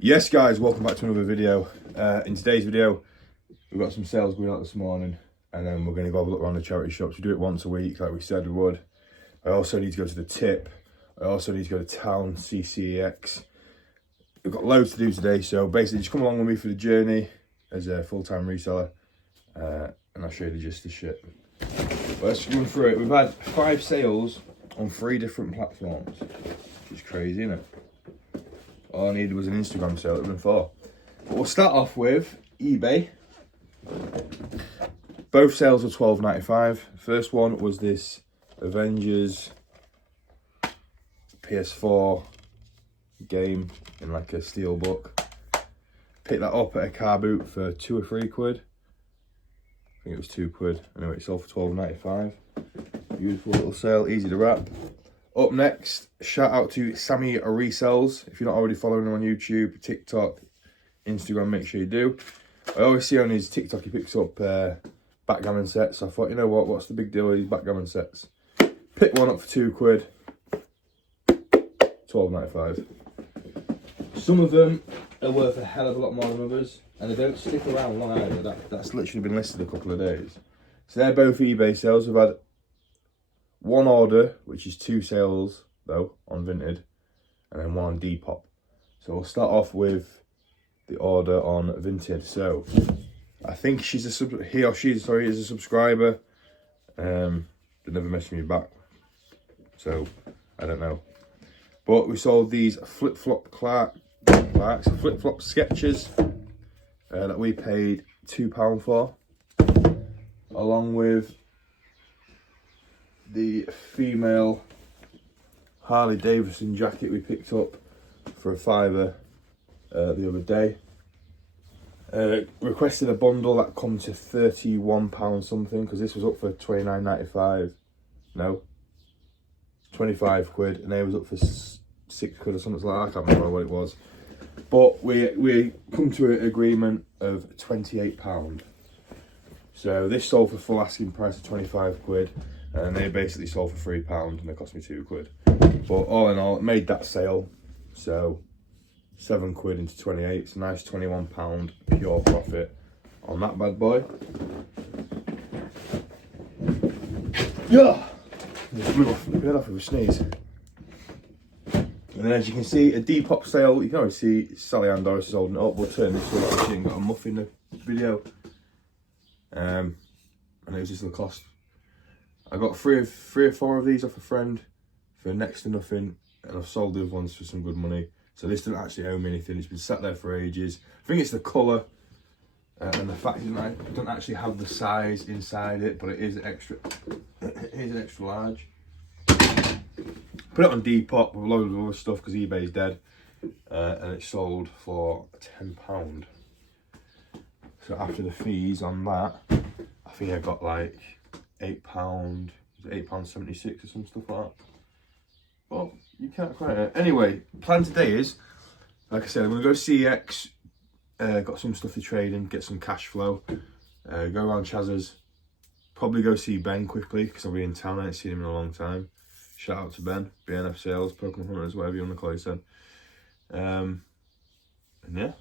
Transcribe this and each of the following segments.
Yes guys, welcome back to another video. In today's video we've got some sales going out this morning, and then we're going to go have a look around the charity shops. We do it once a week like we said we would. I also need to go to the tip. I also need to go to town, see CEX. We've got loads to do today, so basically just come along with me for the journey as a full-time reseller, and I'll show you the gist of shit. But let's run through it. We've had 5 sales on 3 different platforms, which is crazy, isn't it? All I needed was an Instagram sale, it would have been 4. But we'll start off with eBay. Both sales were $12.95. First one was this Avengers PS4 game in like a steel book. Picked that up at a car boot for 2 or 3 quid. I think it was 2 quid. Anyway, it sold for $12.95. Beautiful little sale, easy to wrap. Up next, shout out to Sammy Resells. If you're not already following him on YouTube, TikTok, Instagram, make sure you do. I always see on his TikTok he picks up backgammon sets. So I thought, you know what, what's the big deal with these backgammon sets? Pick one up for 2 quid. $12.95. Some of them are worth a hell of a lot more than others, and they don't stick around long either. That's literally been listed a couple of days. So they're both eBay sales. We've had 1 order, which is 2 sales though on Vinted, and then 1 on Depop. So we'll start off with the order on Vinted. So I think he or she is a subscriber. They never messaged me back, so I don't know. But we sold these flip-flop sketches that we paid £2 for, along with the female Harley Davidson jacket we picked up for a £5 the other day. Requested a bundle that come to £31 something, because this was up for £29.95. No, 25 quid, and they was up for 6 quid or something like that. I can't remember what it was, but we come to an agreement of £28. So this sold for full asking price of 25 quid, and they basically sold for £3, and they cost me 2 quid. But all in all, it made that sale. So 7 quid into 28. It's a nice £21 pure profit on that bad boy. Yeah. Just blew off the bed off with a sneeze. And then, as you can see, a Depop sale. You can always see Sally Ann Doris is holding it up. We'll turn this way so she ain't got a muff in the video. And it was just the cost. I got three or four of these off a friend for next to nothing, and I've sold the other ones for some good money. So this doesn't actually owe me anything. It's been sat there for ages. I think it's the colour and the fact that I don't actually have the size inside it, but it is extra. It is an extra large. Put it on Depop with loads of other stuff because eBay's dead, and it sold for £10. So after the fees on that, I think I got like £8, £8.76 or some stuff like that. Well, you can't quite. Anyway, plan today is, like I said, I'm gonna go CEX. Got some stuff to trade in, get some cash flow. Go around Chaz's. Probably go see Ben quickly because I'll be in town. I ain't seen him in a long time. Shout out to Ben, BNF Sales, Pokemon Hunters, whatever you want to call it. And yeah,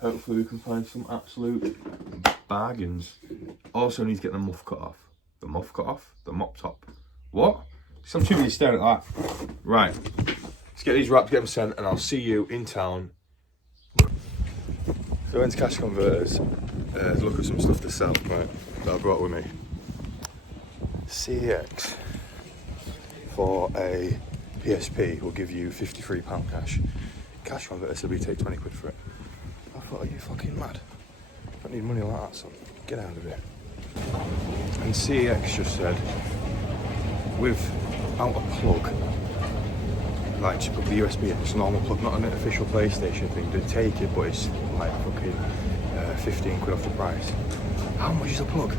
hopefully we can find some absolute bargains. Also need to get the muff cut off. The muff cut off? The mop top. What? I'm too busy staring at that. Right, let's get these wrapped, get them sent, and I'll see you in town. So I went to Cash Converters to look at some stuff to sell, right, that I brought with me. CEX for a PSP will give you £53 cash. Cash Converter said we take 20 quid for it. I thought, are you fucking mad? I don't need money like that, son. Get out of here. And CEX just said, without a plug, like just put the USB in, it's a normal plug, not an official PlayStation thing, they take it, but it's like fucking 15 quid off the price. How much is a plug?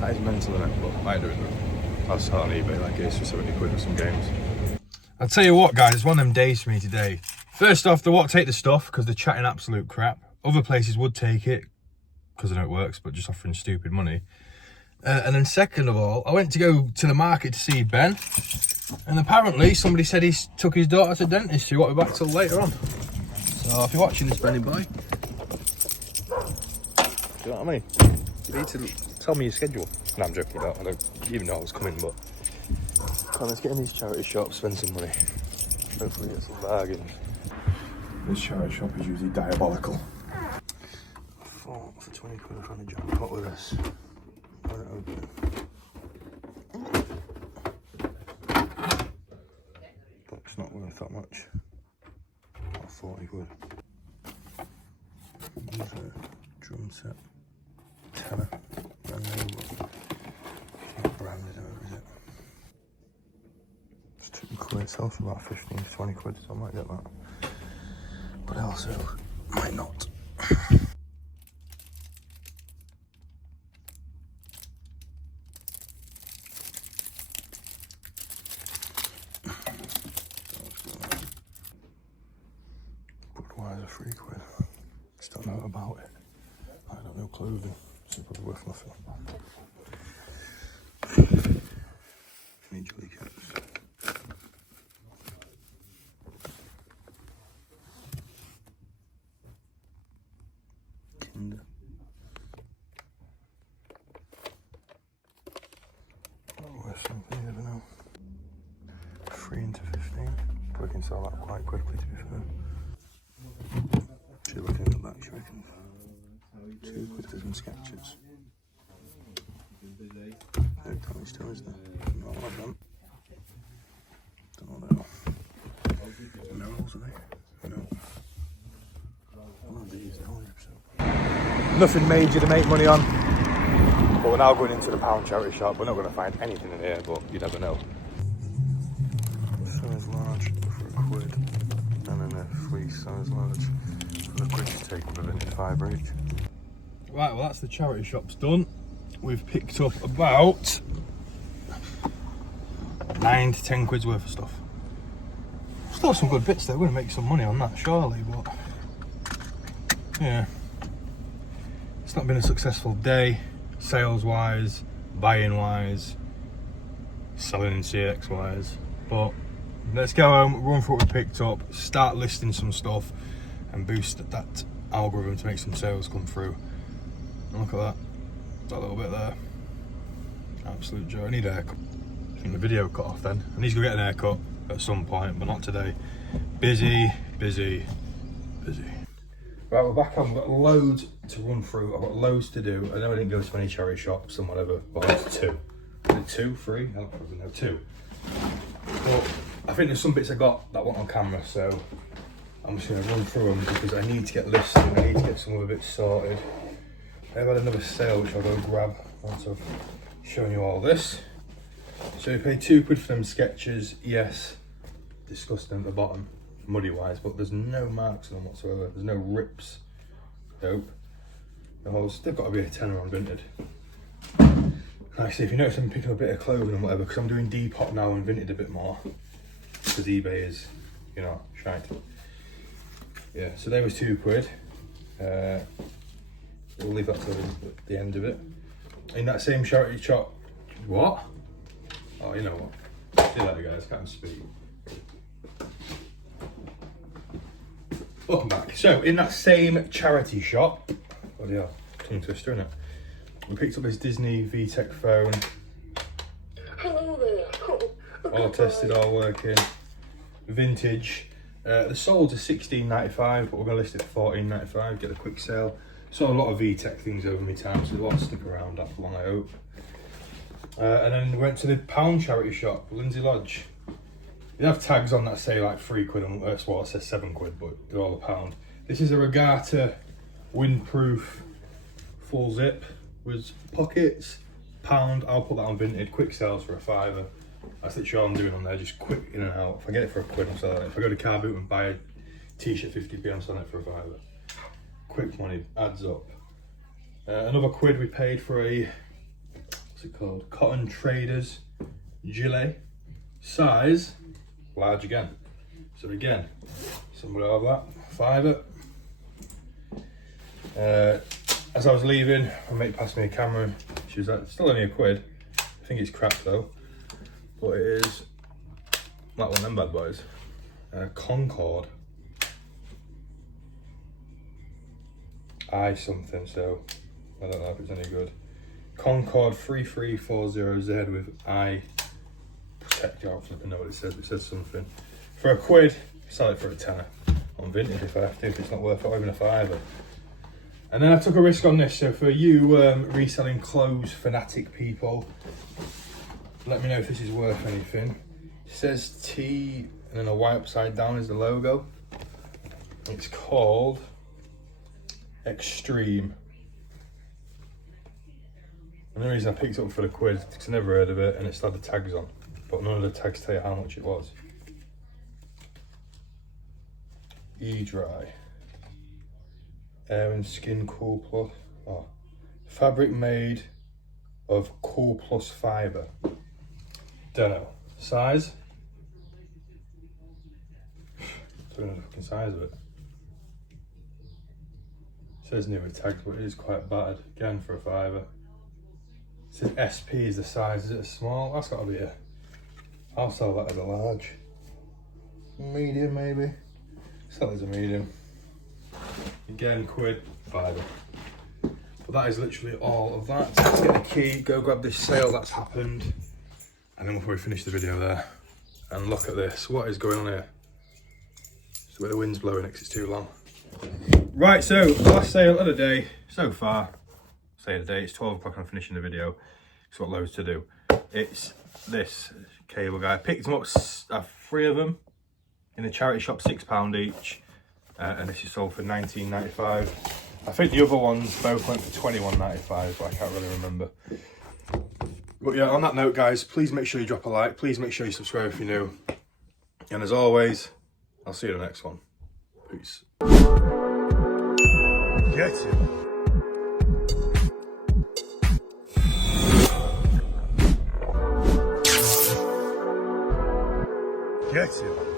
That is mental, isn't it? But I don't know. I'll sell on eBay like it's for 70 quid for some games. I'll tell you what guys, it's one of them days for me today. First off, they won't take the stuff because they're chatting absolute crap. Other places would take it because I know it works, but just offering stupid money. And then second of all, I went to go to the market to see Ben, And apparently somebody said he took his daughter to the dentist, so he won't be back till later on. So if you're watching this, Benny boy, do you know what I mean? You need to tell me your schedule. No, I'm joking, I don't even know I was coming, but come on, let's get in these charity shops, spend some money. Hopefully get some bargains. This charity shop is usually diabolical. For 20 quid, I'm trying to jackpot with this. But it's not worth that much. About 40 quid. There's a drum set. Tenner. Brand new, but it's not branded over, is it? It's 2 quid itself, about 15 to 20 quid, so I might get that. But I also might not. Budweiser 3 quid. Just don't know about it. I don't know clothing. It's probably worth nothing. Any jelly caps. Kinder. Oh, worth something, you never know. 3 into 15. Probably can sell that quite quickly, to be fair. Should look in the back, she reckons. 2 quid for some sketches. No damage still, is there? No, I don't. Don't know. No holes, are they? No. One of these, 100%. Nothing major to make money on. But we're now going into the pound charity shop. We're not going to find anything in here, but you never know. Size large for a quid. And then a fleece size large for the quid you take with a Vinted fibre each. Right, well that's the charity shop's done. We've picked up about 9 to 10 quid's worth of stuff. Still some good bits there, we're going to make some money on that surely, but yeah. It's not been a successful day, sales wise, buying wise, selling in CX wise, but let's go home, run through what we picked up, start listing some stuff and boost that algorithm to make some sales come through. And look at that little bit there. Absolute joy. I need a haircut. I think the video cut off then. I need to go get an haircut at some point, but not today. Busy. Right, we're back on. We've got loads to run through. I've got loads to do. I know I didn't go to any charity shops and whatever, but it's 2. Is it 2, 3? I don't even know. 2. But I think there's some bits I got that weren't on camera, so I'm just going to run through them because I need to get listed. I need to get some other bits sorted. I've had another sale which I'll go grab once I've shown you all this. So we paid 2 quid for them sketches. Yes, disgusting at the bottom, muddy wise, but there's no marks on them whatsoever. There's no rips. Dope. The holes, they've got to be a tenner on Vinted. Actually, if you notice I'm picking up a bit of clothing and whatever, because I'm doing Depop now and Vinted a bit more, because eBay is, you know, shite. Yeah, so there was 2 quid. We'll leave that till the end of it. In that same charity shop, what? Oh, you know what? See you later, guys. Can't speak. Welcome back. So, in that same charity shop, oh yeah, tongue twister, innit? We picked up this Disney VTech phone. Hello there. All tested, all working. Vintage. The solds are $16.95, but we're going to list it at $14.95. Get a quick sale. Saw a lot of VTech things over my time, so they won't stick around that long, I hope. And then we went to the pound charity shop, Lindsay Lodge. They have tags on that say like 3 quid, and that's what it says 7 quid, but they're all a pound. This is a regatta windproof full zip with pockets, pound. I'll put that on Vinted, quick sales for a £5. That's literally all I'm doing on there, just quick in and out. If I get it for a quid, I'm selling it. If I go to Car Boot and buy a t-shirt 50p, I'm selling it for a £5. Quick money, adds up. Another quid we paid for a, what's it called? Cotton Traders gilet. Size, large again. So again, somebody will have that, £5. As I was leaving, my mate passed me a camera. She was like, it's still only a quid. I think it's crap though. But it is Like one of them bad boys. Concord. Something, so I don't know if it's any good. Concord 3340Z with protect you. I don't flipping know what it says. It says something. For a quid, sell it for a tenner on Vinted if I have to, if it's not worth it, or even a fiver. And then I took a risk on this, so for you reselling clothes fanatic people, let me know if this is worth anything. It says T and then a Y upside down is the logo. It's called Extreme. And the reason I picked it up for the quid is because I never heard of it and it's had the tags on, but none of the tags tell you how much it was. E-Dry. Air and Skin Cool Plus. Oh. Fabric made of Cool Plus fibre. Dunno. Size? Don't know the fucking size of it. It says newer tags, but it is quite battered. Again for a fiver. It says SP is the size. Is it a small? That's got to be a. I'll sell that as a large. Medium maybe. Sell it as a medium. Again, quid, fiver. But that is literally all of that. Let's get the key, go grab this sale that's happened, and then we'll probably finish the video there. And look at this. What is going on here? It's where the wind's blowing because it's too long. Right, so last sale of the day so far. Say of the day, it's 12 o'clock and I'm finishing the video. It's got loads to do. It's this cable guy. I picked them up, 3 of them in the charity shop, £6 each. And this is sold for £19.95. I think the other ones both went for £21.95, but I can't really remember. But yeah, on that note, guys, please make sure you drop a like. Please make sure you subscribe if you're new. And as always, I'll see you in the next one. Peace. Get it. Get it.